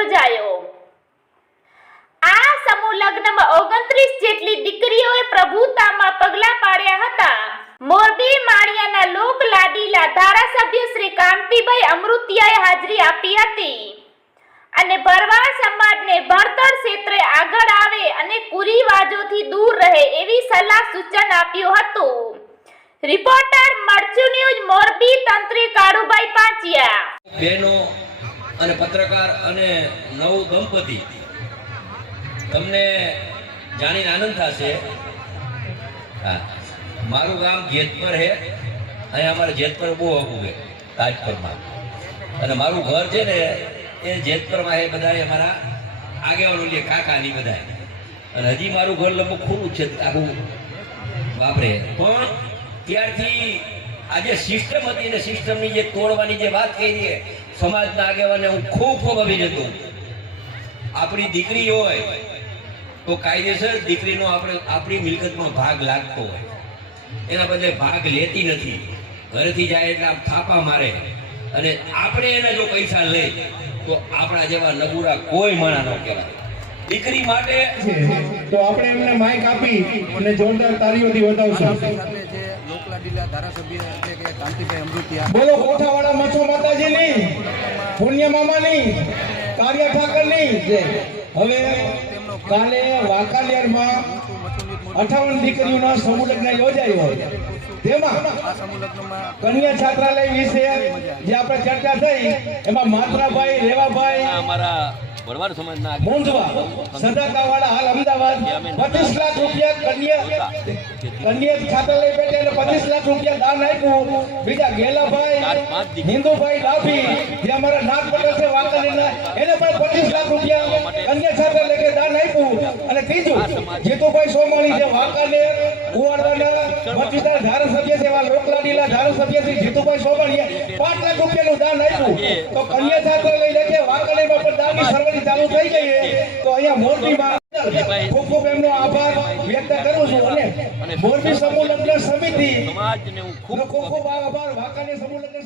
યોજાયો। આ સમૂહ લગ્નમાં 29 જેટલી દીકરીઓએ પ્રભુતામાં પગલા પાડ્યા હતા। મોરબી માળિયાના લોક લાડીલા ધારાસભ્ય શ્રી કાંતિભાઈ અમૃતિયાએ હાજરી આપી હતી અને ભરવાડ સમાજને ભણતર ક્ષેત્રે આગળ આવે અને કુરિવાજોથી દૂર રહે એવી સલાહ સૂચન આપ્યું હતું। રિપોર્ટર મરચુ ન્યૂઝ મોરબી તંત્રી કાળુભાઈ પાંચિયા। બહેનો અને પત્રકાર અને નવ દંપતી તમને જાણીને આનંદ થશે। મારું ગામ જેતપર છે। અહીંયા અમારે જેતપર બહુ આગું છે તાજપરમાં, અને મારું ઘર છે ને એ જેતપરમાં એ બધા અમારા આગેવાનો લે કાકાની બધા, અને હજી મારું ઘર લગભગ ખુલ્લું છે આખું વાપરે। પણ ત્યારથી આજે સિસ્ટમ હતી ને સિસ્ટમની જે તોડવાની જે વાત કરી છે સમાજના આગેવાને હું ખૂબ ખૂબ અભિનંદન કરું। આપણી દીકરી હોય તો કાયદેસર દીકરીનો આપણી મિલકતમાં ભાગ લાગતો હોય, એના બદલે ભાગ લેતી નથી। ઘરેથી જાય એટલે આમ થાપા મારે, અને આપણે એના જો પૈસા લે તો આપણા જેવા નબુરા કોઈ માણા ન કહેવાય। દીકરી માટે તો આપણે એમને માઈક આપી અને જોરદાર તાળીઓથી વધાવશું। ધારાસભ્ય એટલે કે કાંતિભાઈ અમૃતિયા, બોલો કોઠાવાળા મચ્છો માતાજીની, પુણ્ય મામાની, કારિયા ઠાકરની જય। હવે કાલે વાંકાનેરમાં 58 દીકરીઓના સમૂહ લગ્ન યોજાયો હોય, તેમાં કન્યા છાત્રાલય વિશે જે આપણે ચર્ચા થઈ એમાં માત્રાભાઈ, રેવાભાઈ, અમારા ભરવાડ સમાજના મોંઝવા સદાકાવાળા હાલ અમદાવાદ 25 લાખ રૂપિયા કન્યા છાત્રાલય પેટે 25 લાખ રૂપિયા દાન આપ્યું। બીજા ગેલાભાઈ, હિન્દુભાઈ ડાભી જે અમારા નાગ પટેલ છે વાંકાનેરના, એને પણ 25 લાખ રૂપિયા કન્યા છાત્રાલય દાન આપ્યું। અને ત્રીજું જીતુભાઈ સોમાણી જે વાંકાનેર ઉવાડવાના મચીદાર ધારાસભ્ય છે, એવા લોકલાડીલા ધારાસભ્ય શ્રી જીતુભાઈ સોમાણીએ 5 લાખ રૂપિયાનું દાન આપ્યું। તો કન્યા છાત્રાલય લેકે વાંકાનેરમાં પણ દાનની સર્વની ચાલુ થઈ ગઈ છે। તો અહીંયા મોરબીમાં ખૂબ ખૂબ એમનો આભાર વ્યક્ત કરું છું, અને મોરબી સમૂહ લગ્ન સમિતિ ખૂબ ખૂબ આભાર, વાંકાનેર સમૂહ લગ્ન